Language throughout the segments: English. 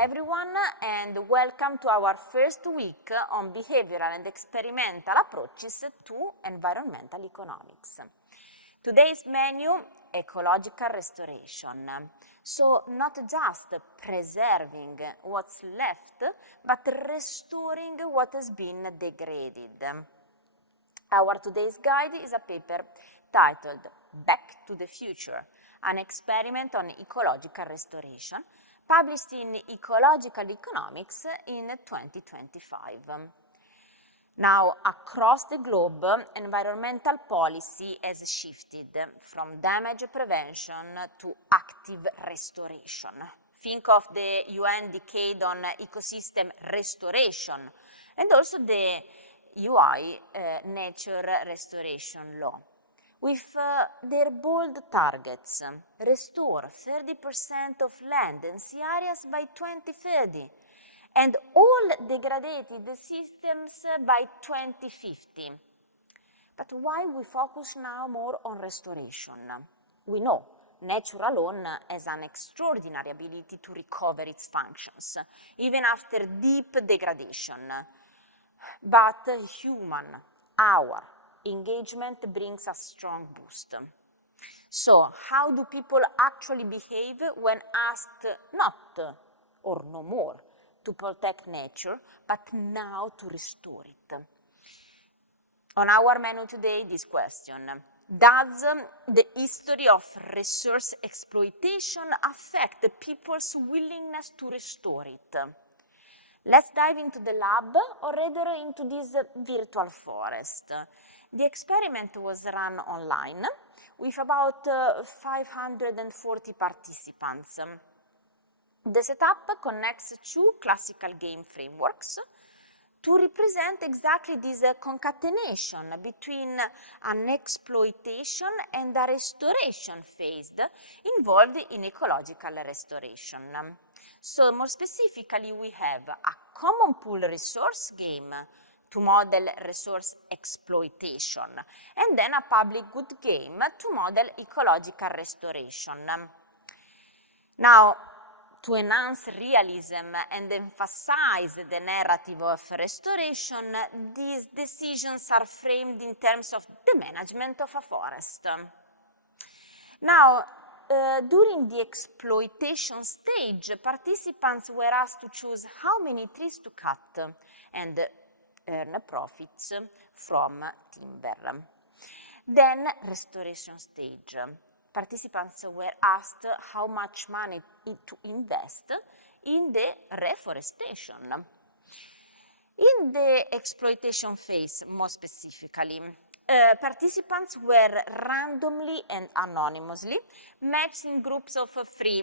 everyone, and welcome to our first week on behavioral and experimental approaches to environmental economics. Today's menu, ecological restoration. So not just preserving what's left, but restoring what has been degraded. Our today's guide is a paper titled Back to the Future, an experiment on ecological restoration, published in Ecological Economics in 2025. Now, across the globe, environmental policy has shifted from damage prevention to active restoration. Think of the UN Decade on Ecosystem Restoration and also the UI Nature Restoration Law. With their bold targets, restore 30% of land and sea areas by 2030, and all degraded systems by 2050. But why we focus now more on restoration? We know nature alone has an extraordinary ability to recover its functions, even after deep degradation. But our engagement brings a strong boost. So, how do people actually behave when asked not or no more to protect nature, but now to restore it? On our menu today, this question: does the history of resource exploitation affect people's willingness to restore it? Let's dive into the lab, or rather into this virtual forest. The experiment was run online with about 540 participants. The setup connects two classical game frameworks to represent exactly this concatenation between an exploitation and a restoration phase involved in ecological restoration. So more specifically, we have a common pool resource game to model resource exploitation, and then a public good game to model ecological restoration. Now, to enhance realism and emphasize the narrative of restoration, these decisions are framed in terms of the management of a forest. Now, during the exploitation stage, participants were asked to choose how many trees to cut and earn profits from timber. Then, restoration stage. Participants were asked how much money to invest in the reforestation. In the exploitation phase, more specifically, participants were randomly and anonymously matched in groups of 3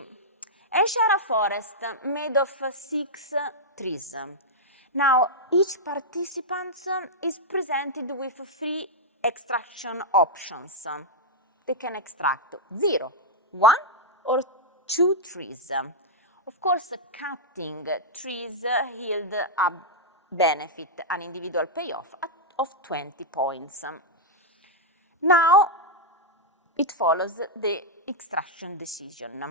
and share a forest made of 6 trees. Now, each participant is presented with 3 extraction options. They can extract 0, 1, or 2 trees. Of course, cutting trees yield a benefit, an individual payoff of 20 points. Now, it follows the extraction decision.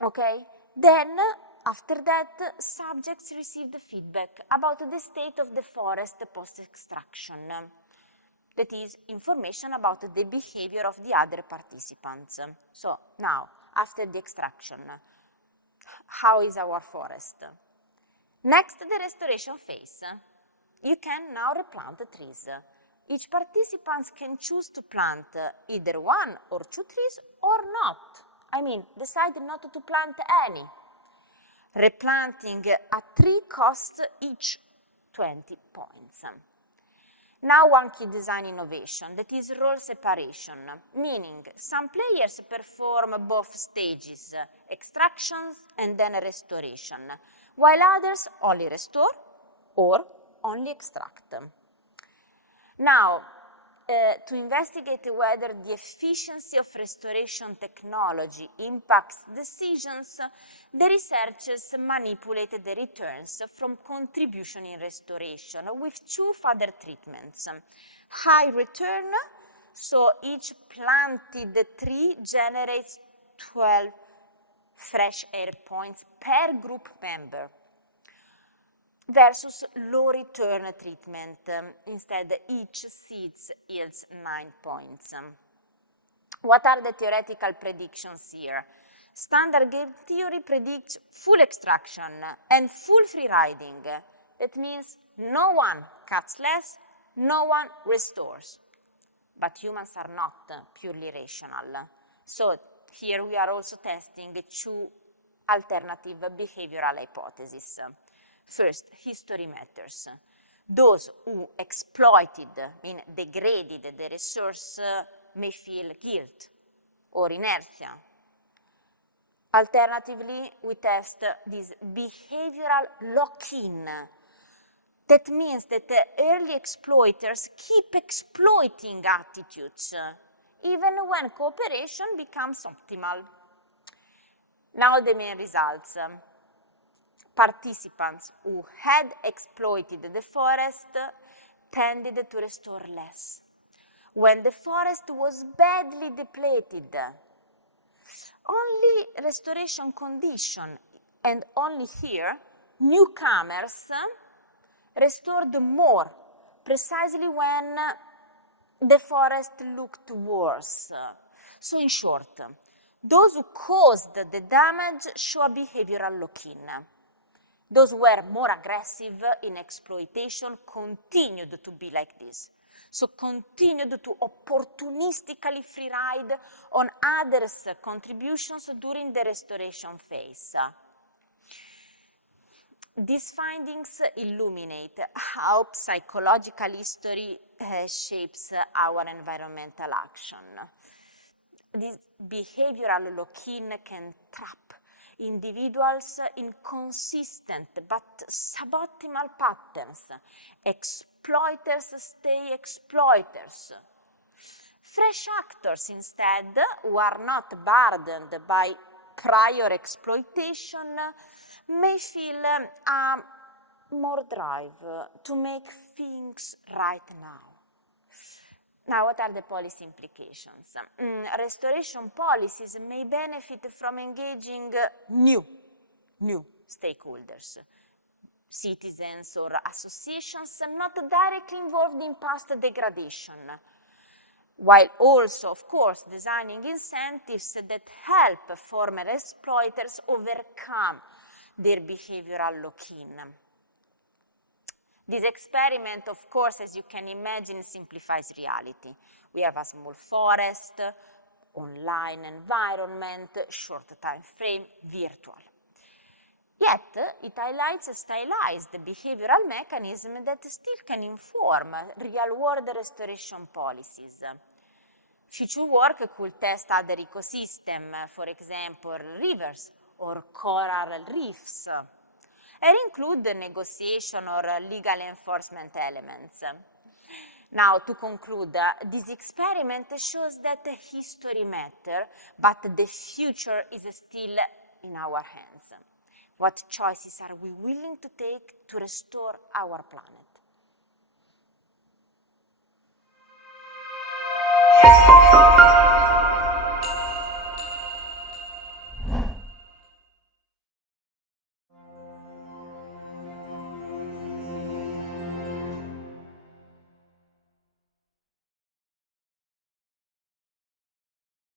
Okay? Then, after that, subjects received feedback about the state of the forest post-extraction. That is, information about the behavior of the other participants. So, now, after the extraction, how is our forest? Next, the restoration phase. You can now replant the trees. Each participant can choose to plant either 1 or 2 trees or not. I mean, decide not to plant any. Replanting a tree costs each 20 points. Now one key design innovation, that is role separation, meaning some players perform both stages, extractions and then restoration, while others only restore or only extract. Now, to investigate whether the efficiency of restoration technology impacts decisions, the researchers manipulated the returns from contribution in restoration with 2 further treatments. High return, so each planted tree generates 12 fresh air points per group member, versus low return treatment. Instead, each seat yields 9 points. What are the theoretical predictions here? Standard game theory predicts full extraction and full free riding. That means no one cuts less, no one restores. But humans are not purely rational. So here we are also testing two alternative behavioral hypotheses. First, history matters. Those who exploited, degraded the resource may feel guilt or inertia. Alternatively, we test this behavioral lock-in. That means that the early exploiters keep exploiting attitudes, even when cooperation becomes optimal. Now the main results. Participants who had exploited the forest tended to restore less. When the forest was badly depleted, only restoration condition, and only here, newcomers restored more, precisely when the forest looked worse. So in short, those who caused the damage show a behavioral lock-in. Those who were more aggressive in exploitation continued to be like this. So continued to opportunistically free ride on others' contributions during the restoration phase. These findings illuminate how psychological history shapes our environmental action. This behavioral lock-in can trap individuals in consistent but suboptimal patterns. Exploiters stay exploiters. Fresh actors, instead, who are not burdened by prior exploitation, may feel more drive to make things right now. Now, what are the policy implications? Restoration policies may benefit from engaging new stakeholders, citizens or associations not directly involved in past degradation, while also, of course, designing incentives that help former exploiters overcome their behavioral lock-in. This experiment, of course, as you can imagine, simplifies reality. We have a small forest, online environment, short time frame, virtual. Yet, it highlights a stylized behavioral mechanism that still can inform real-world restoration policies. Future work could test other ecosystems, for example, rivers or coral reefs, and include the negotiation or legal enforcement elements. Now, to conclude, this experiment shows that history matters, but the future is still in our hands. What choices are we willing to take to restore our planet?